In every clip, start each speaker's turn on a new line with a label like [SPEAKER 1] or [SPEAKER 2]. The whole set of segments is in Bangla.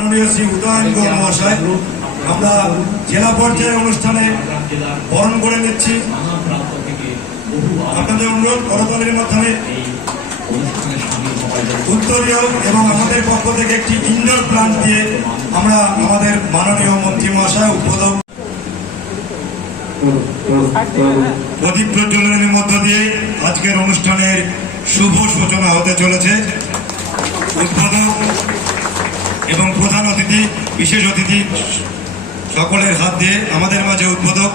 [SPEAKER 1] মাননীয় শ্রী উদয়ন গৌ মহাশয়, আমরা জেলা পর্যায়ে অনুষ্ঠানে বরণ করে নিচ্ছি। আপনাদের অনুরোধ করতলের মাধ্যমে উত্তরীয় এবং আমাদের পক্ষ থেকে একটি ইনডোর প্ল্যান্ট দিয়ে আমরা আমাদের মাননীয় মন্ত্রী মহাশয় উদ্বোধন প্রদীপ প্রজ্বলনের মধ্য দিয়ে আজকের অনুষ্ঠানের শুভ সূচনা হতে চলেছে। উদ্বোধক এবং প্রধান অতিথি, বিশেষ অতিথি সকলের হাত দিয়ে আমাদের মাঝে উদ্বোধক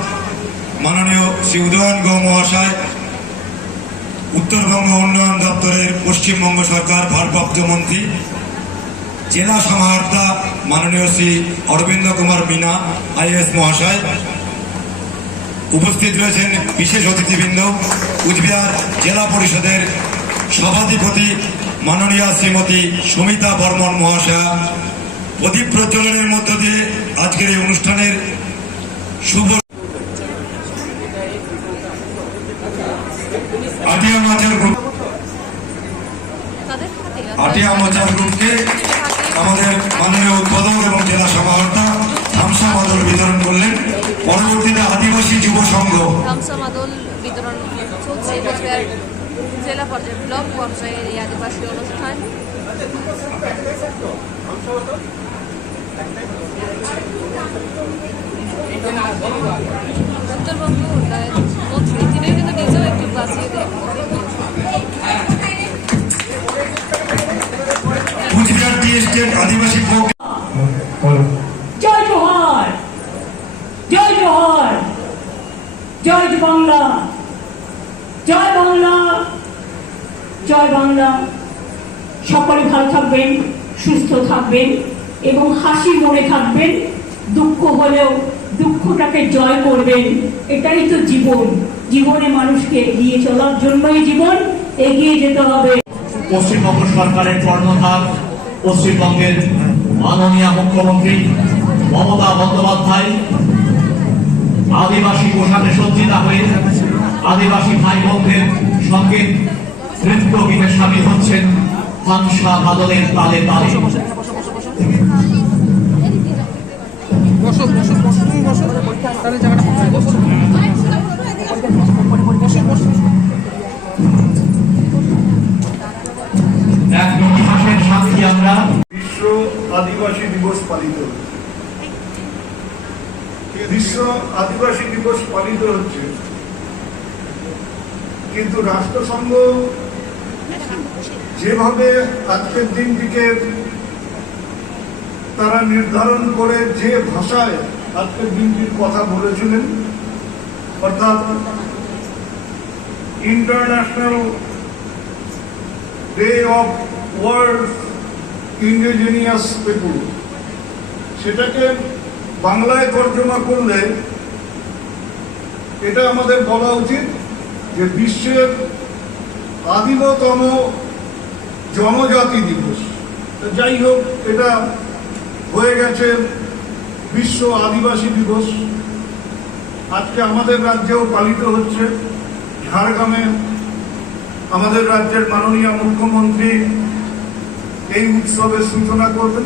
[SPEAKER 1] মাননীয় শ্রী উদয়ন গৌ মহাশয় উত্তরবঙ্গ উন্নয়ন দপ্তরের পশ্চিমবঙ্গ সরকার ভারপ্রাপ্ত মন্ত্রী, জেলা সমাহর্তা মাননীয় শ্রী অরবিন্দ কুমার মিনা আইএস মহাশয়, উপস্থিত রয়েছেন বিশেষ অতিথিবৃন্দ, কুচবিহার জেলা পরিষদের সভাধিপতি মাননীয় শ্রীমতী সুমিতা বর্মন মহাশয়া প্রদীপ প্রজ্বলনের মধ্য দিয়ে আজকের এই অনুষ্ঠানের শুভ আটিয়া আমাদের জেলা থামসা মাদল বিতরণ আদিবাসী যুব সংঘ।
[SPEAKER 2] গামছা মাদল বিতরণ জেলা পর্যায়ে ব্লক এই আদিবাসী অনুষ্ঠান। উত্তরবঙ্গ তিনি কিন্তু নিজেও একটু বাঁচিয়ে
[SPEAKER 3] জয় জোহার জয় জয় বাংলা জয় বাংলা জয় বাংলা। সকলে ভালো থাকবেন। সুস্থ থাকবেন এবং হাসি মনে থাকবেন। দুঃখ হলেও দুঃখটাকে জয় করবেন। এটাই তো জীবন। জীবনে মানুষকে এগিয়ে চলার জন্যই জীবন এগিয়ে যেতে হবে।
[SPEAKER 4] পশ্চিমবঙ্গ সরকারের কর্ণধার, পশ্চিমবঙ্গের মাননীয় মুখ্যমন্ত্রী মমতা বন্দ্যোপাধ্যায়, আদিবাসী পোশাকে সজ্জিতা হয়ে আদিবাসী ভাই বোনদের সঙ্গে নৃত্য গীতে সামিল হচ্ছেন। হাংসা বাদলের তালে তালে।
[SPEAKER 5] বিশ্ব আদিবাসী দিবস পালিত। বিশ্ব আদিবাসী দিবস পালিত হচ্ছে? কিন্তু রাষ্ট্রসংঘ যেভাবে আজকের দিনটিকে তারা নির্ধারণ করে যে ভাষায় আজকের দিনটির কথা বলেছিলেন, অর্থাৎ international day of world indigenous people সেটাকে বাংলায় তর্জমা করলে এটা আমাদের বলা উচিত যে বিশ্বের আদিমতম জনজাতি দিবস। যাই হোক, এটা হয়ে গেছে বিশ্ব আদিবাসী দিবস। আজকে আমাদের রাজ্যেও পালিত হচ্ছে। ঝাড়গ্রামে আমাদের রাজ্যের মাননীয় মুখ্যমন্ত্রী এই উৎসবের সূচনা করবেন।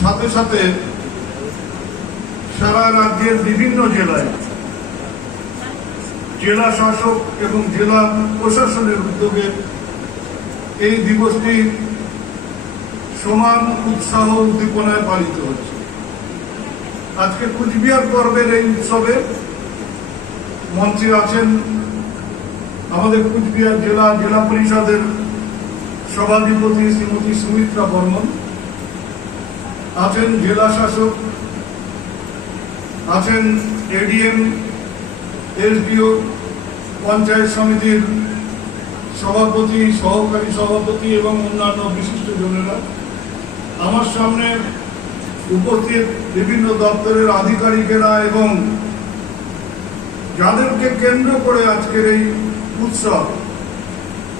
[SPEAKER 5] সাথে সাথে সারা রাজ্যের বিভিন্ন জেলায় জেলা শাসক এবং জেলা প্রশাসনের উদ্যোগে এই দিবসটি সমান উৎসাহ উদ্দীপনায় পালিত হচ্ছে। আজকে কুচবিহার পর্বের এই উৎসবে মঞ্চে আছেন আমাদের কুচবিহার জেলা জেলা পরিষদের সভাধিপতি শ্রীমতী সুমিত্রা বর্মন, আছেন জেলা শাসক, আছেন এডিএম এসডিও পঞ্চায়েত সমিতির সভাপতি, সহকারী সভাপতি এবং অন্যান্য বিশিষ্ট জনেরা। আমার সামনে উপস্থিত বিভিন্ন দপ্তরের আধিকারিকেরা এবং যাদেরকে কেন্দ্র করে আজকের এই উৎসব,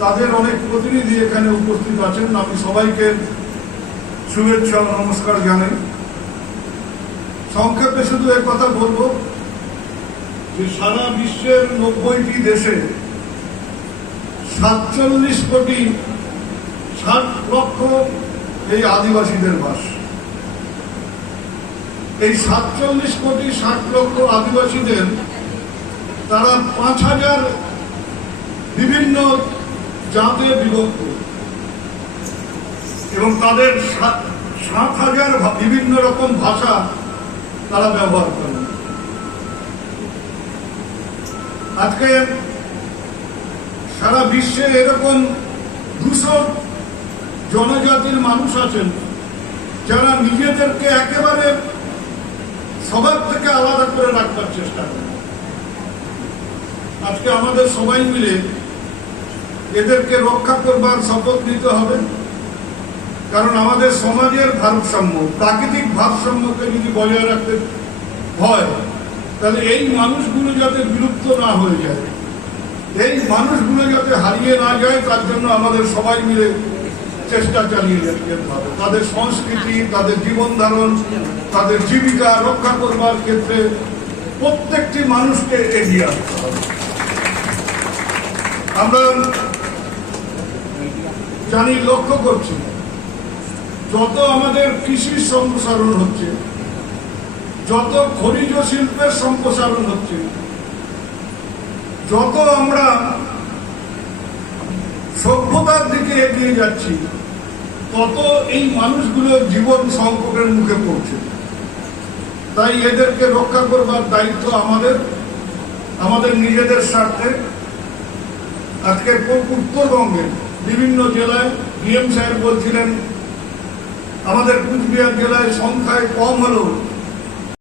[SPEAKER 5] তাদের অনেক প্রতিনিধি এখানে উপস্থিত আছেন। আমি সবাইকে শুভেচ্ছা নমস্কার জানাই। সংক্ষেপে শুধু কথা বলব যে সারা বিশ্বের নব্বইটি দেশে সাতচল্লিশ কোটি ষাট লক্ষ এই আদিবাসীদের বাস। এই সাতচল্লিশ কোটি ষাট লক্ষ আদিবাসীদের তারা পাঁচ হাজার বিভিন্ন জাতে বিভক্ত। এবং তাদের সাত হাজার বিভিন্ন রকম ভাষা তারা ব্যবহার করে। আজকে সারা বিশ্বে এরকম দুশো জনজাতির মানুষ আছেন, যারা নিজেদেরকে একেবারে সবার থেকে আলাদা করে রাখবার চেষ্টা করে আজকে আমাদের সবাই মিলে এদেরকে রক্ষা করবার শপথ নিতে হবে, কারণ আমাদের সমাজের ভারসাম্য, প্রাকৃতিক ভারসাম্যকে যদি বজায় রাখতে হয় তাহলে এই মানুষগুলো যাতে বিলুপ্ত না হয়ে যায়, এই মানুষগুলো যাতে হারিয়ে না যায়, তার জন্য আমাদের সবাই মিলে চেষ্টা চালিয়ে যেতে হবে তাদের সংস্কৃতি, তাদের জীবন ধারণ, তাদের জীবিকা রক্ষা করবার ক্ষেত্রে প্রত্যেকটি মানুষকে এগিয়ে আসতে হবে। আমরা জানি, লক্ষ্য করছি, যত আমাদের কৃষির সম্প্রসারণ হচ্ছে যত খনিজ শিল্পের সম্প্রসারণ হচ্ছে, যত আমরা সভ্যতার দিকে এগিয়ে যাচ্ছি, তত এই মানুষগুলোর জীবন সংকটের মুখে পড়ছে। তাই এদেরকে রক্ষা করবার দায়িত্ব আমাদের আমাদের নিজেদের স্বার্থে। আজকে উত্তরবঙ্গে বিভিন্ন জেলায় ডিএম সাহেব বলছিলেন, আমাদের কুচবিহার জেলায় সংখ্যায় কম হলেও